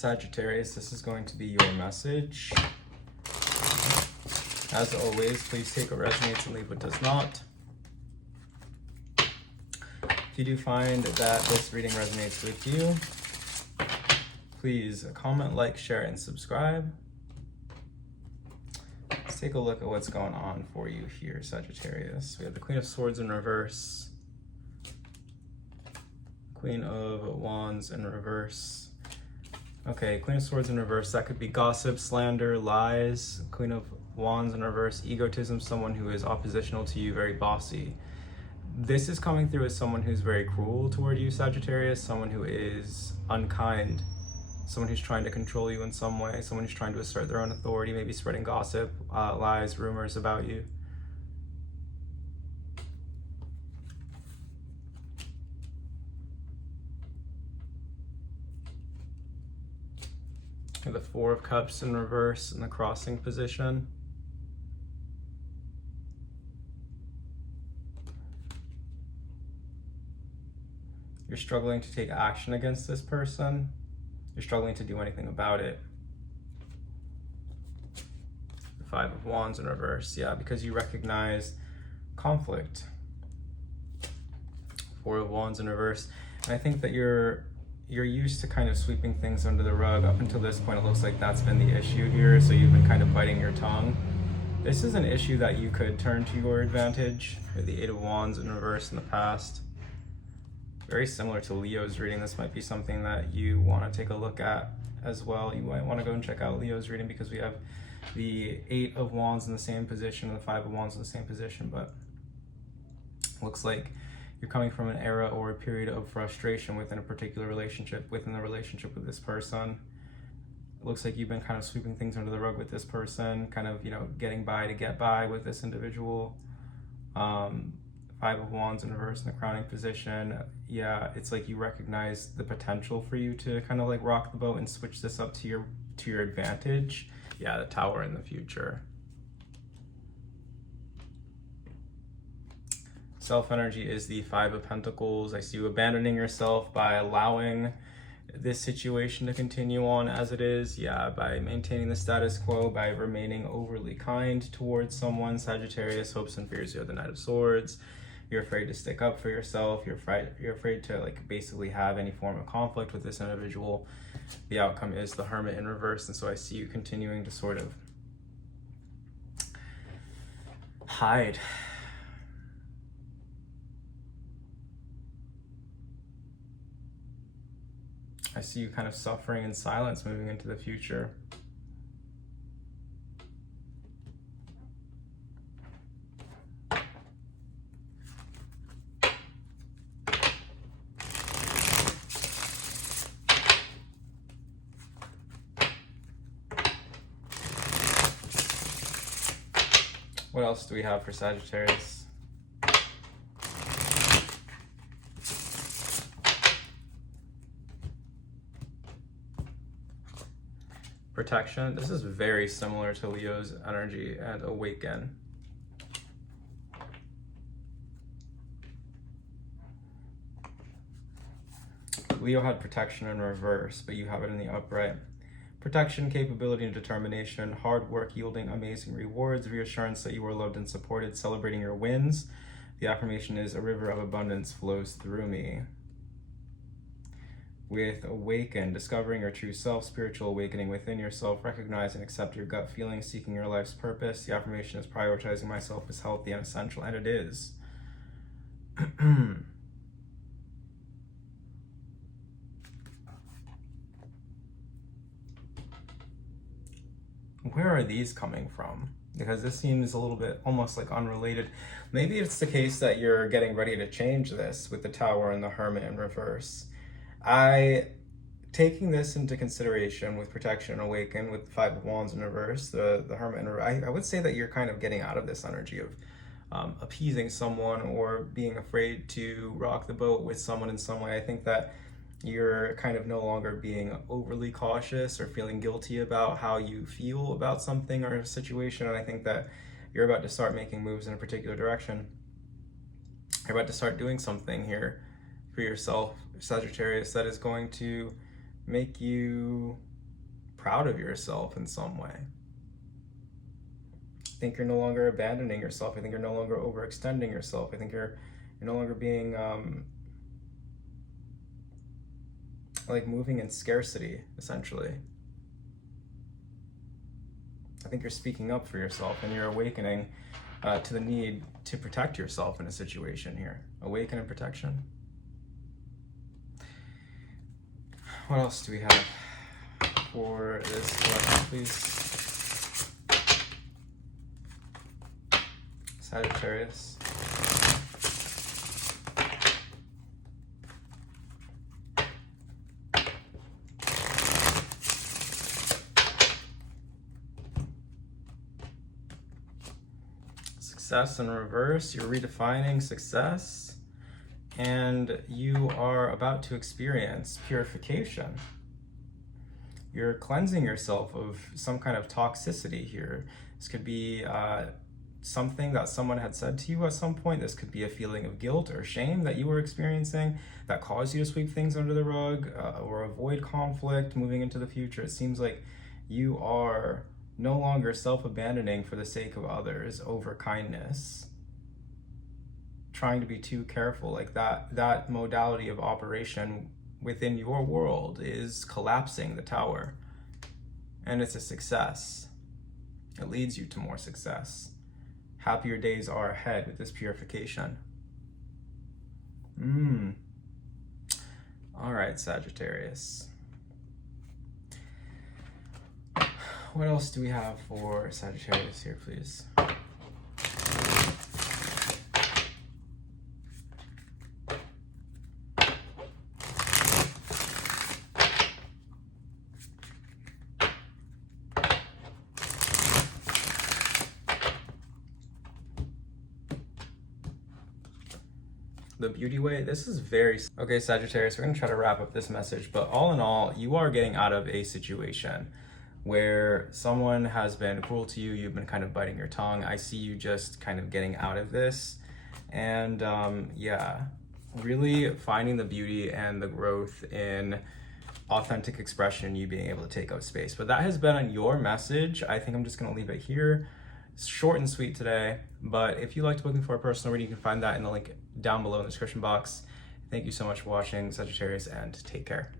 Sagittarius, this is going to be your message. As always, please take what resonates and leave what does not. If you do find that this reading resonates with you, please comment, like, share, and subscribe. Let's take a look at what's going on for you here, Sagittarius. We have the Queen of Swords in reverse, Queen of Wands in reverse. Okay, Queen of Swords in reverse, that could be gossip, slander, lies. Queen of Wands in reverse, egotism, someone who is oppositional to you, very bossy. This is coming through as someone who's very cruel toward you, Sagittarius, someone who is unkind, someone who's trying to control you in some way, someone who's trying to assert their own authority, maybe spreading gossip, lies, rumors about you. The Four of Cups in reverse in the crossing position. You're struggling to take action against this person. You're struggling to do anything about it. The Five of Wands in reverse, yeah, because you recognize conflict. Four of Wands in reverse. And I think that you're used to kind of sweeping things under the rug. Up until this point, it looks like that's been the issue here, so you've been kind of biting your tongue. This is an issue that you could turn to your advantage. The Eight of Wands in reverse in the past. Very similar to Leo's reading. This might be something that you want to take a look at as well. You might want to go and check out Leo's reading because we have the Eight of Wands in the same position and the Five of Wands in the same position, but it looks like you're coming from an era or a period of frustration within a particular relationship, within the relationship with this person. It looks like you've been kind of sweeping things under the rug with this person, kind of, getting by to get by with this individual. Five of Wands in reverse in the crowning position. Yeah, it's like you recognize the potential for you to kind of like rock the boat and switch this up to your advantage. Yeah, the Tower in the future. Self-energy is the Five of Pentacles. I see you abandoning yourself by allowing this situation to continue on as it is. Yeah, by maintaining the status quo, by remaining overly kind towards someone. Sagittarius, hopes and fears, you have the Knight of Swords. You're afraid to stick up for yourself. You're afraid to like basically have any form of conflict with this individual. The outcome is the Hermit in reverse, and so I see you continuing to sort of hide. I see you kind of suffering in silence moving into the future. What else do we have for Sagittarius? Protection. This is very similar to Leo's energy and Awaken. Leo had protection in reverse, but you have it in the upright. Protection, capability, and determination, hard work yielding amazing rewards, reassurance that you are loved and supported, celebrating your wins. The affirmation is, a river of abundance flows through me. With Awaken, discovering your true self, spiritual awakening within yourself, recognize and accept your gut feelings, seeking your life's purpose. The affirmation is, prioritizing myself is healthy and essential, and it is. Where are these coming from? Because this seems a little bit almost like unrelated. Maybe it's the case that you're getting ready to change this with the Tower and the Hermit in reverse. Taking this into consideration with Protection and Awaken, with the Five of Wands in reverse, the Hermit in reverse, I would say that you're kind of getting out of this energy of appeasing someone or being afraid to rock the boat with someone in some way. I think that you're kind of no longer being overly cautious or feeling guilty about how you feel about something or a situation. And I think that you're about to start making moves in a particular direction. You're about to start doing something here for yourself, Sagittarius, that is going to make you proud of yourself in some way. I think you're no longer abandoning yourself. I think you're no longer overextending yourself. I think you're no longer being like moving in scarcity, essentially. I think you're speaking up for yourself, and you're awakening to the need to protect yourself in a situation here. Awaken and protection. What else do we have for this collection, please? Sagittarius. Success in reverse. You're redefining success, and you are about to experience purification. You're cleansing yourself of some kind of toxicity here. This could be something that someone had said to you at some point. This could be a feeling of guilt or shame that you were experiencing that caused you to sweep things under the rug or avoid conflict moving into the future. It seems like you are no longer self-abandoning for the sake of others over kindness, trying to be too careful. Like that modality of operation within your world is collapsing the tower, and it's a success. It leads you to more success. Happier days are ahead with this purification. All right, Sagittarius. What else do we have for Sagittarius here, please? The beauty way. This is very... Okay, Sagittarius, we're going to try to wrap up this message, but all in all, you are getting out of a situation where someone has been cruel to you, you've been kind of biting your tongue. I see you just kind of getting out of this, and yeah, really finding the beauty and the growth in authentic expression, you being able to take out space. But that has been on your message. I think I'm just going to leave it here. It's short and sweet today, but if you liked looking for a personal reading, you can find that in the link down below in the description box. Thank you so much for watching, Sagittarius, and take care.